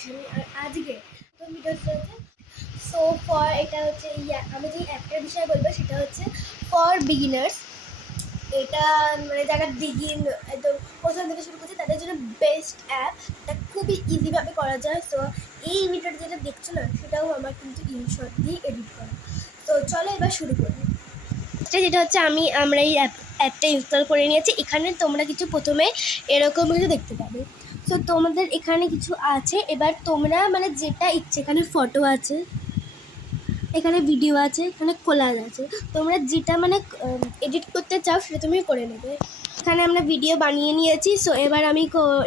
বসে আর আজকে তো ভিডিও চলছে। সো ফর এটা হচ্ছে আমি যে অ্যাপটার বিষয়ে বলবো সেটা হচ্ছে ফর বিগিনার্স। এটা মানে যারা একদম প্রথম থেকে শুরু করছে তাদের জন্য বেস্ট অ্যাপ। এটা খুবই ইজিভাবে করা যায়। সো এই ভিডিওটা যেটা দেখছো না সেটাও আমার কিন্তু ইনশর্ট দিয়ে এডিট করা। তো চলো এবার শুরু করি। যেটা হচ্ছে আমরা এই অ্যাপটা ইনস্টল করে নিয়েছি। এখানে তোমরা কিছু প্রথমে এরকম কিছু দেখতে পাবে। সো তোমাদের এখানে কিছু আছে, এবার তোমরা মানে যেটা ইচ্ছে, এখানে ফটো আছে, এখানে ভিডিও আছে, এখানে কোলাজ আছে, তোমরা যেটা মানে এডিট করতে চাও সেটা তুমি করে নেবে। এখানে আমরা ভিডিও বানিয়ে নিয়েছি। সো এবার আমি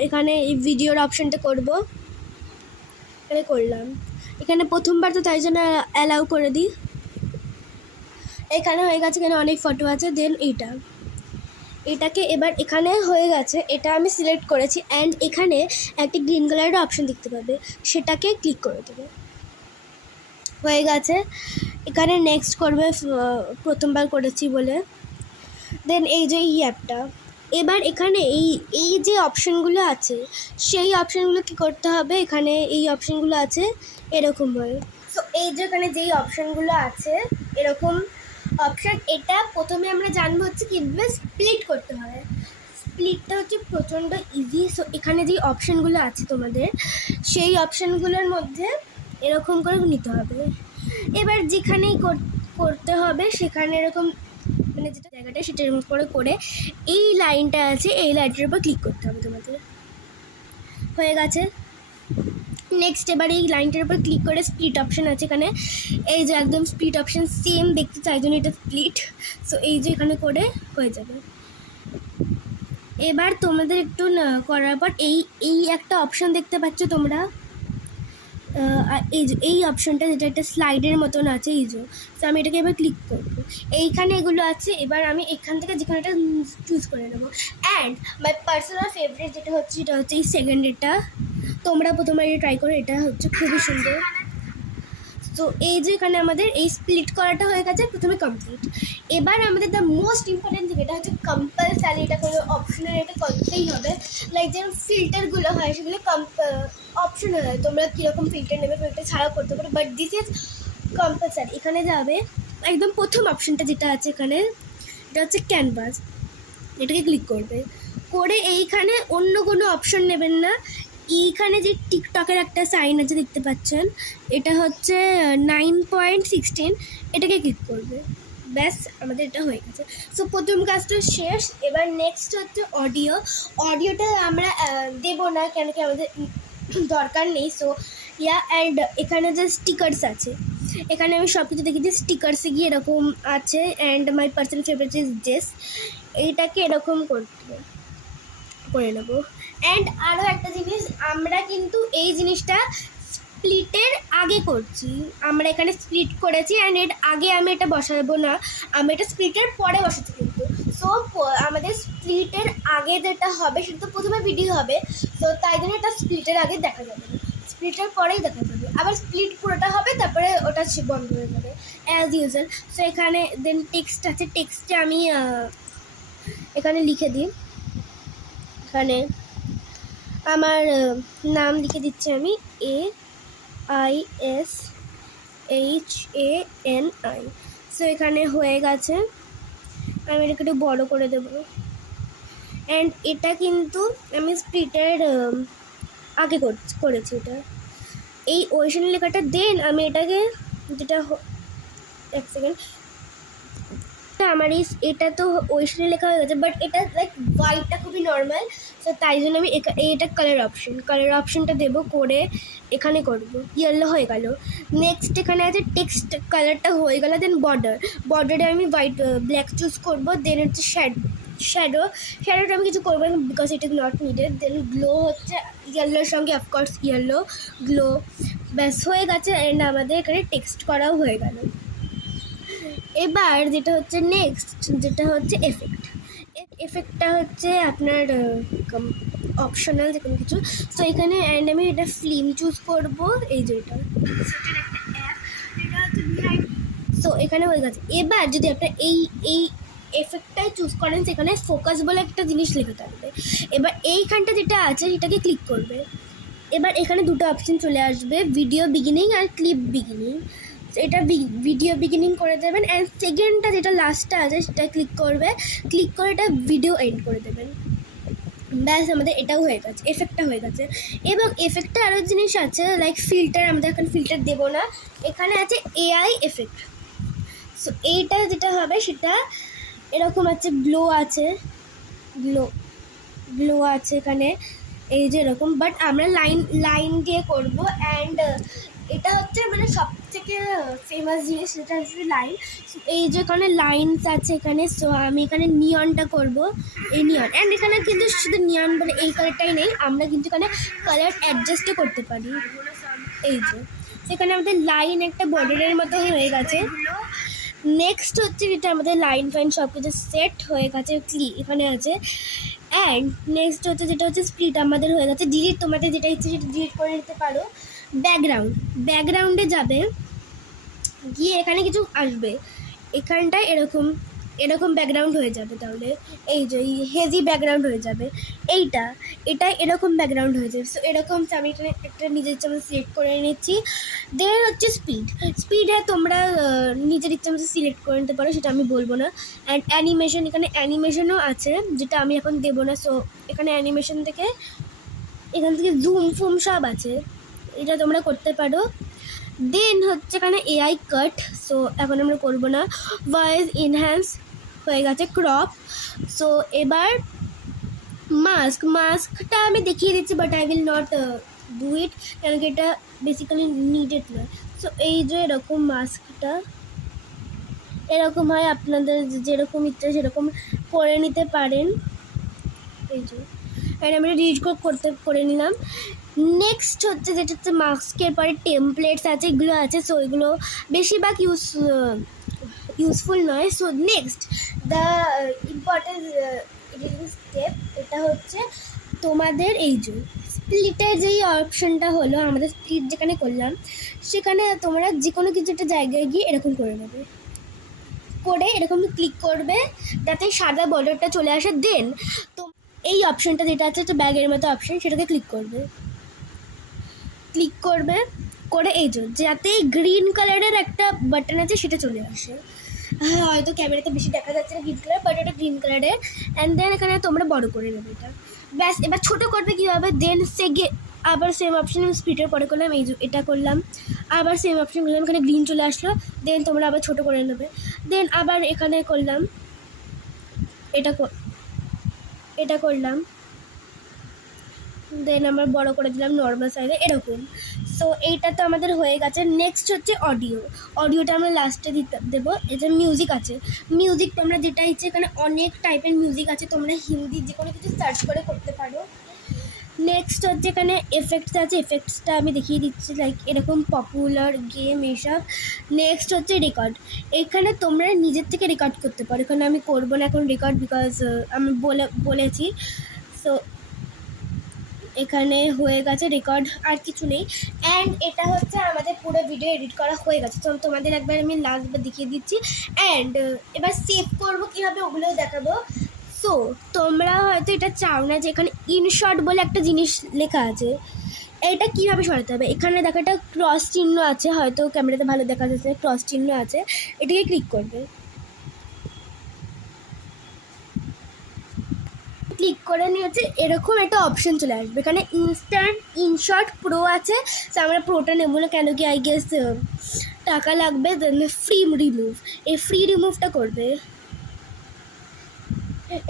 এখানে এই ভিডিওর অপশানটা করব, এখানে করলাম। এখানে প্রথমবার তো তাই জন্য অ্যালাউ করে দিই। এখানে হয়ে গেছে, এখানে অনেক ফটো আছে। দেন এটাকে এবার এখানে হয়ে গেছে, এটা আমি সিলেক্ট করেছি। অ্যান্ড এখানে একটি গ্রিন কালারের অপশান দেখতে পাবে, সেটাকে ক্লিক করে দেবে। হয়ে গেছে। এখানে নেক্সট করবে, প্রথমবার করেছি বলে। দেন এই যে এই অ্যাপটা, এবার এখানে এই যে অপশানগুলো আছে সেই অপশানগুলো কী করতে হবে, এখানে এই অপশানগুলো আছে এরকমভাবে। সো এই যে এখানে যেই অপশানগুলো আছে এরকম অপশান, এটা প্রথমে আমরা জানবো হচ্ছে কীভাবে স্প্লিট করতে হয়। স্প্লিটটা হচ্ছে প্রচণ্ড ইজি। সো এখানে যেই অপশানগুলো আছে তোমাদের, সেই অপশানগুলোর মধ্যে এরকম করে নিতে হবে। এবার যেখানেই করতে হবে সেখানে এরকম মানে যেটা জায়গাটা সেটা এরকম করে এই লাইনটা আছে, এই লাইনটার উপর ক্লিক করতে হবে তোমাদের। হয়ে গেছে। নেক্সট এবার এই লাইনটার উপর ক্লিক করে স্প্লিট অপশান আছে এখানে, এই যে একদম স্প্লিট অপশান সেম দেখতে চাই জন্য এটা স্প্লিট। সো এই যে এখানে করে হয়ে যাবে। এবার তোমাদের একটু করার পর এই একটা অপশান দেখতে পাচ্ছ তোমরা, এই অপশানটা যেটা একটা স্লাইডের মতন আছে, এই যে। তো আমি এটাকে এবার ক্লিক করবো, এইখানে এগুলো আছে। এবার আমি এখান থেকে যেখানে একটা চুজ করে নেবো। অ্যান্ড মাই পার্সোনাল ফেভারিট যেটা হচ্ছে এই সেকেন্ড, এটা তোমরা প্রথমে এটা ট্রাই করো, এটা হচ্ছে খুবই সুন্দর। তো এই যে এখানে আমাদের এই স্প্লিট করাটা হয়ে গেছে প্রথমে কমপ্লিট। এবার আমাদের দ্য মোস্ট ইম্পর্টেন্ট থিং, এটা হচ্ছে কম্পালসারি, এটা কোনো অপশনাল, এটা করতেই হবে। লাইক যেমন ফিল্টারগুলো হয় সেগুলো অপশনাল হয়, তোমরা কীরকম ফিল্টার নেবে ফিল্টার ছাড়াও করতে পারো, বাট দিস ইজ কম্পালসারি। এখানে যাবে একদম প্রথম অপশানটা যেটা আছে এখানে, এটা হচ্ছে ক্যানভাস, এটাকে ক্লিক করবে। করে এইখানে অন্য কোনো অপশন নেবেন না। এইখানে যে টিকটকের একটা সাইন আছে দেখতে পাচ্ছেন, এটা হচ্ছে 9.16, এটাকে ক্লিক করবে। ব্যাস আমাদের এটা হয়ে গেছে। সো প্রথম কাজটা শেষ। এবার নেক্সট হচ্ছে অডিওটা আমরা দেবো না, কেন কি আমাদের দরকার নেই। সো অ্যান্ড এখানে যে স্টিকার্স আছে, এখানে আমি সব কিছু দেখি যে স্টিকার্সে গিয়ে এরকম আছে। And my personal favourite is জেস, এইটাকে এরকম করে নেবো। অ্যান্ড আরও একটা জিনিস, আমরা কিন্তু এই জিনিসটা স্প্লিটের আগে করছি, আমরা এখানে স্প্লিট করেছি অ্যান্ড এর আগে আমি এটা বসাবো না, আমি এটা স্প্লিটের পরে বসাচ্ছি কিন্তু। সো আমাদের স্প্লিটের আগে যেটা হবে সেটা তো প্রথমে ভিডিও হবে, তো তাই জন্য এটা স্প্লিটের আগে দেখা যাবে না, স্প্লিটের পরেই দেখা যাবে। আবার স্প্লিট পুরোটা হবে, তারপরে ওটা বন্ধ হয়ে যাবে অ্যাজ ইউজুয়াল। সো এখানে দেন টেক্সট আছে, টেক্সটে আমি এখানে লিখে দিই, এখানে আমার নাম লিখে দিচ্ছি আমি, AISHANI। সো এখানে হয়ে গেছে, আমি এটাকে একটু বড় করে দেবো। অ্যান্ড এটা কিন্তু আমি স্প্লিটের আগে করেছি এটা, এই ওয়েশন লেখাটা। দেন আমি এটাকে যেটা এক সেকেন্ড, আমার এটা তো ওয়েশনে লেখা হয়ে গেছে, বাট এটা লাইক হোয়াইটটা খুবই নর্মাল। তো তাই জন্য আমি এটা কালার অপশনটা দেবো, করে এখানে করবো, ইয়েলো হয়ে গেল। নেক্সট এখানে আছে টেক্সট, কালারটা হয়ে গেল। দেন বর্ডারে আমি ব্ল্যাক চুজ করবো। দেন হচ্ছে শ্যাডোটা আমি কিছু করবো না, because it is not needed. Then glow হচ্ছে ইয়েলোর সঙ্গে, অফকোর্স ইয়েলো গ্লো। ব্যাস হয়ে গেছে। অ্যান্ড আমাদের এখানে টেক্সট করাও হয়ে গেল। এবার যেটা হচ্ছে নেক্সট, যেটা হচ্ছে এফেক্টটা হচ্ছে আপনার অপশনাল যে কোনো কিছু। সো এখানে অ্যান্ড আমি এটা ফিল্ম চুজ করবো, এই যে এটা সো এখানে হয়ে গেছে। এবার যদি আপনার এই এফেক্টটাই চুজ করেন, সেখানে ফোকাস বলে একটা জিনিস লেখা থাকবে। এবার এইখানটা যেটা আছে সেটাকে ক্লিক করবে, এবার এখানে দুটো অপশন চলে আসবে, ভিডিও বিগিনিং আর ক্লিপ বিগিনিং। এটা ভিডিও বিগিনিং করে দেবেন, অ্যান্ড সেকেন্ডটা যেটা লাস্টটা আছে সেটা ক্লিক করে এটা ভিডিও এন্ড করে দেবেন। ব্যাস আমাদের এটাও হয়ে গেছে, এফেক্টটা হয়ে গেছে। এবং এফেক্টটা আরও জিনিস আছে, লাইক ফিল্টার। আমাদের এখন ফিল্টার দেবো না, এখানে আছে এআই এফেক্ট। সো এইটা যেটা হবে সেটা এরকম আছে, গ্লো আছে, গ্লো আছে এখানে, এই যে এরকম। বাট আমরা লাইন দিয়ে করব, অ্যান্ড এটা হচ্ছে মানে সব থেকে ফেমাস জিনিস, যেটা হচ্ছে লাইন। এই যে এখানে লাইনস আছে এখানে, সো আমি এখানে নিয়নটা করব, এই নিয়ন। অ্যান্ড এখানে কিন্তু শুধু নিয়ন বলে এই কালারটাই নেই, আমরা কিন্তু এখানে কালার অ্যাডজাস্টও করতে পারি। এই যে সেখানে আমাদের লাইন একটা বর্ডারের মতো হয়ে গেছে। নেক্সট হচ্ছে যেটা আমাদের লাইন ফাইন সব কিছু সেট হয়ে গেছে, এখানে আছে। অ্যান্ড নেক্সট হচ্ছে যেটা হচ্ছে স্প্লিট আমাদের হয়ে গেছে। ডিলিট, তোমাদের যেটা ইচ্ছে সেটা ডিলিট করে নিতে পারো। ব্যাকগ্রাউন্ডে যাবে, গিয়ে এখানে কিছু আসবে, এখানটায় এরকম ব্যাকগ্রাউন্ড হয়ে যাবে। তাহলে এই যে হেভি ব্যাকগ্রাউন্ড হয়ে যাবে, এটা এরকম ব্যাকগ্রাউন্ড হয়ে যাবে। সো এরকম আমি এখানে একটা নিজের ইচ্ছা মতো সিলেক্ট করে নিচ্ছি। দেন হচ্ছে স্পিডে তোমরা নিজের ইচ্ছা মতো সিলেক্ট করে নিতে পারো, সেটা আমি বলবো না। অ্যান্ড অ্যানিমেশন, এখানে অ্যানিমেশনও আছে যেটা আমি এখন দেবো না। সো এখানে অ্যানিমেশন থেকে এখান থেকে জুম ফুম সব আছে, এটা তোমরা করতে পারো। দেন হচ্ছে এখানে এআই কাট, সো এখন আমরা করবো না। ভয়েস এনহ্যান্স হয়ে গেছে, ক্রপ। সো এবার মাস্কটা আমি দেখিয়ে দিচ্ছি, but I will not do it, কারণ কি এটা বেসিক্যালি নিডেড নয়। সো এই যে এরকম মাস্কটা এরকম হয়, আপনাদের যেরকম ইচ্ছা সেরকম করে নিতে পারেন। এই যে আমি রিড করে নিলাম। নেক্সট হচ্ছে যেটা হচ্ছে মাস্কের পরে টেমপ্লেটস আছে, এগুলো আছে। সো এগুলো বেশিরভাগ ইউজফুল নয়। So next the important editing step, এটা হচ্ছে তোমাদের এই যে স্প্লিটের যেই অপশানটা হলো, আমাদের স্প্লিট যেখানে করলাম সেখানে তোমরা যে কোনো কিছু একটা জায়গায় গিয়ে এরকম করে নেবে, করে এরকম ক্লিক করবে যাতে সাদা বর্ডারটা চলে আসে। দেন তো এই অপশানটা যেটা আছে, একটা ব্যাগের মতো অপশান, সেটাকে ক্লিক করবে করে এই যে যাতে গ্রিন কালারের একটা বাটন আছে সেটা চলে আসে। হ্যাঁ, হয়তো ক্যামেরাতে বেশি দেখা যাচ্ছে না গ্রিন কালার, বাট ওটা গ্রিন কালারের। অ্যান্ড দেন এখানে তোমরা বড় করে নেবে এটা, ব্যাস। এবার ছোটো করবে কীভাবে, দেন আবার সেম অপশান স্পিডের পরে করলাম, এই যে এটা করলাম, আবার সেম অপশান করলাম, এখানে গ্রিন চলে আসলো। দেন তোমরা আবার ছোটো করে নেবে। দেন আবার এখানে করলাম, এটা করলাম, দেন আমরা বড় করে দিলাম নর্মাল সাইজে, এরকম। সো এইটা তো আমাদের হয়ে গেছে। নেক্সট হচ্ছে অডিওটা আমরা লাস্টে দেবো। এই যে মিউজিক আছে, মিউজিক তোমরা যেটা ইচ্ছে, এখানে অনেক টাইপের মিউজিক আছে, তোমরা হিন্দি যে কোনো কিছু সার্চ করে করতে পারো। নেক্সট হচ্ছে এখানে এফেক্টস আছে, এফেক্টসটা আমি দেখিয়ে দিচ্ছি, লাইক এরকম পপুলার গেম এইসব। নেক্সট হচ্ছে রেকর্ড, এখানে তোমরা নিজের থেকে রেকর্ড করতে পারো। এখানে আমি করবো না এখন রেকর্ড, বিকজ আমি বলেছি। সো এখানে হয়ে গেছে রেকর্ড, আর কিছু নেই। অ্যান্ড এটা হচ্ছে আমাদের পুরো ভিডিও এডিট করা হয়ে গেছে। তো তোমাদের একবার আমি লাস্টবার দেখিয়ে দিচ্ছি। অ্যান্ড এবার সেভ করবো কীভাবে ওগুলোও দেখাবো। সো তোমরা হয়তো এটা চাও না যে এখানে ইনশর্ট বলে একটা জিনিস লেখা আছে, এটা কীভাবে সরাতে হবে। এখানে দেখো একটা ক্রস চিহ্ন আছে, হয়তো ক্যামেরাতে ভালো দেখা যাচ্ছে, ক্রস চিহ্ন আছে, এটাকে ক্লিক করবে। ক্লিক করে নিয়ে হচ্ছে এরকম একটা অপশান চলে আসবে, এখানে ইনস্ট্যান্ট ইনশর্ট প্রো আছে। সো আমরা প্রোটা নেবো না, কেন কি আই গেস টাকা লাগবে। দেন ফ্রি রিমুভ, এই ফ্রি রিমুভটা করবে।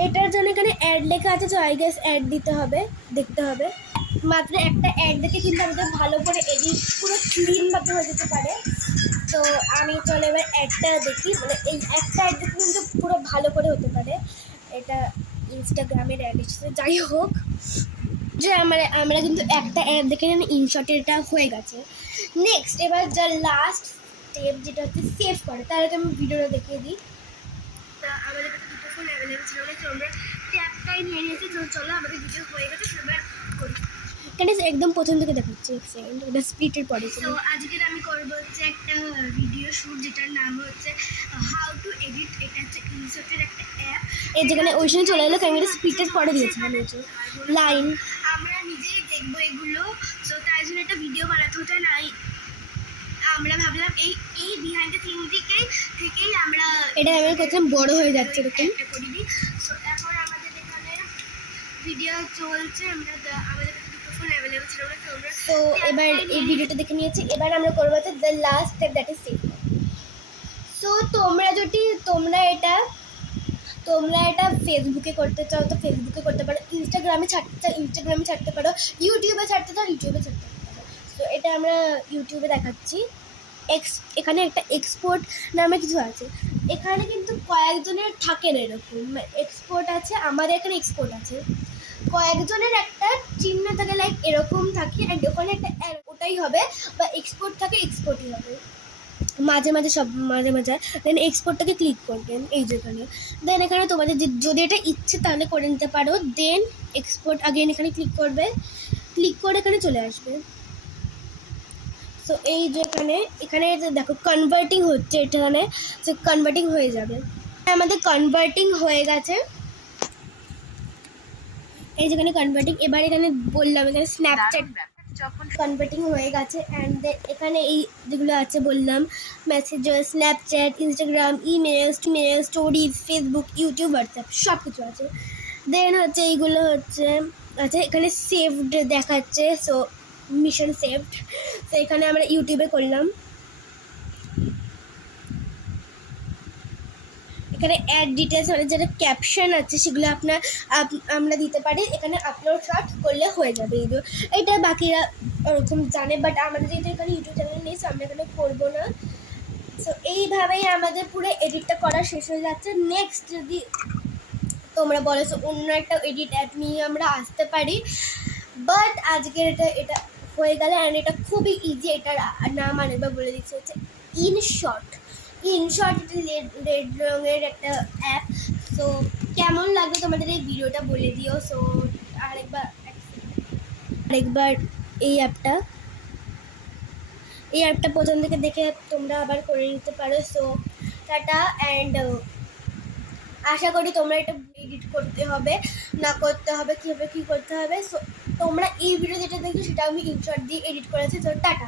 এটার জন্য এখানে অ্যাড লেখা আছে, তো আই গেস অ্যাড দেখতে হবে। মাত্র একটা অ্যাড দেখে কিন্তু আমাদের ভালো করে এডিট পুরো ক্লিনভাবে হয়ে যেতে পারে। তো আমি চলে এবার অ্যাডটা দেখি, মানে এই একটা অ্যাড দেখে কিন্তু পুরো ভালো করে হতে পারে। এটা ইনস্টাগ্রামের অ্যাড এসেছে, যাই হোক, যে আমরা কিন্তু একটা অ্যাড দেখে ইনশর্টের এটা হয়ে গেছে। নেক্সট এবার যা লাস্ট স্টেপ, যেটা হচ্ছে সেভ করে, তাহলে তো আমি ভিডিওটা দেখিয়ে দিই। তা আমাদের কাছে দুটো ফোন অ্যাভেলেবেল ছিল না, তো আমরা ট্যাপটাই নিয়ে নিয়েছি। তো চলো আমাদের ভিডিও হয়ে গেছে, সেবার করি। এখানে একদম প্রথম থেকে দেখাচ্ছি, এক সেকেন্ড, এটা স্প্লিটের পরে। তো আজকের আমি করবো হচ্ছে একটা ভিডিও শ্যুট, যেটার নাম হচ্ছে হাউ টু এডিট। এটা হচ্ছে ইনশর্টের একটা অ্যাপ, এই যেখানে ওই সময় চলে এলো, ক্যামেরা স্প্লিটের পরে দিয়েছিলাম। লাইন আমরা নিজেই দেখবো এগুলো। তো কিছুটা নাই, আমরা ভাবলাম এই এই বিহাইন্ড দ্য সিন থেকেই আমরা এটা আমি করছিলাম বড় হয়ে যাচ্ছে এরকম করে দিই। সো এখন আমাদের এখানে ভিডিও চলছে, আমাদের কাছে দুটো ফোন অ্যাভেলেবল ছিল না, তো এবার এই ভিডিওটা দেখে নিয়েছি। এবার আমরা করবো হচ্ছে the last step, that is save. So তোমরা এটা ফেসবুকে করতে চাও তো ফেসবুকে করতে পারো, ইনস্টাগ্রামে ছাড়তে চাও ইনস্টাগ্রামে ছাড়তে পারো, ইউটিউবে ছাড়তে চাও ইউটিউবে ছাড়তে পারো। তো এটা আমরা ইউটিউবে দেখাচ্ছি। এখানে একটা এক্সপোর্ট নামে কিছু আছে, এখানে কিন্তু কয়েকজনের থাকে না এরকম এক্সপোর্ট আছে, আমাদের এখানে এক্সপোর্ট আছে, কয়েকজনের একটা চিহ্ন থাকে লাইক এরকম থাকে, অ্যান্ড ওখানে একটা ওটাই হবে, বা এক্সপোর্ট থাকে এক্সপোর্টই হবে মাঝে মাঝে দেন এক্সপোর্টটাকে ক্লিক করবেন এই যেখানে, দেন এখানে তোমাদের যদি এটা ইচ্ছে তাহলে করে নিতে পারো, দেন এক্সপোর্ট আগেন এখানে ক্লিক করবে, ক্লিক করে এখানে চলে আসবে। সো এই যে এখানে দেখো কনভার্টিং হচ্ছে, এখানে সো কনভার্টিং হয়ে যাবে, আমাদের কনভার্টিং হয়ে গেছে এই যেখানে কনভার্টিং। এবার এখানে বললাম এখানে স্ন্যাপচ্যাট যখন কনভার্টিং হয়ে গেছে, অ্যান্ড এখানে এই যেগুলো আছে বললাম Messenger, Snapchat, Instagram, email, stories, Facebook, YouTube, WhatsApp সব কিছু আছে। দেন হচ্ছে এইগুলো হচ্ছে আচ্ছা এখানে সেভড দেখাচ্ছে, সো মিশন সেভড। তো এখানে আমরা ইউটিউবে করলাম, এখানে অ্যাড ডিটেলস মানে যেটা ক্যাপশন আছে সেগুলো আমরা দিতে পারি, এখানে আপলোড শট করলে হয়ে যাবে ভিডিও। এটা বাকিরা ওরকম জানে, বাট আমাদের যেহেতু এখানে ইউটিউব চ্যানেল নেই সো আমরা এখানে করবো না। সো এইভাবেই আমাদের পুরো এডিটটা করা শেষ হয়ে যাচ্ছে। নেক্সট যদি তোমরা বলো সো অন্য একটা এডিট অ্যাপ নিয়ে আমরা আসতে পারি, বাট আজকের এটা হয়ে গেলে, অ্যান্ড এটা খুবই ইজি, এটার নাম আরেকবার বলে দিচ্ছে হচ্ছে ইনশট রেড রঙের একটা অ্যাপ। সো কেমন লাগবে তোমাদের এই ভিডিওটা বলে দিও। সো আরেকবার এই অ্যাপটা প্রথম থেকে দেখে তোমরা আবার করে নিতে পারো। সো টাটা, অ্যান্ড আশা করি তোমরা এটা এডিট করতে হবে না করতে হবে কীভাবে কী করতে হবে। সো তোমরা এই ভিডিও যেটা দেখছো সেটা আমি ইনশট দিয়ে এডিট করেছি। তো টাটা।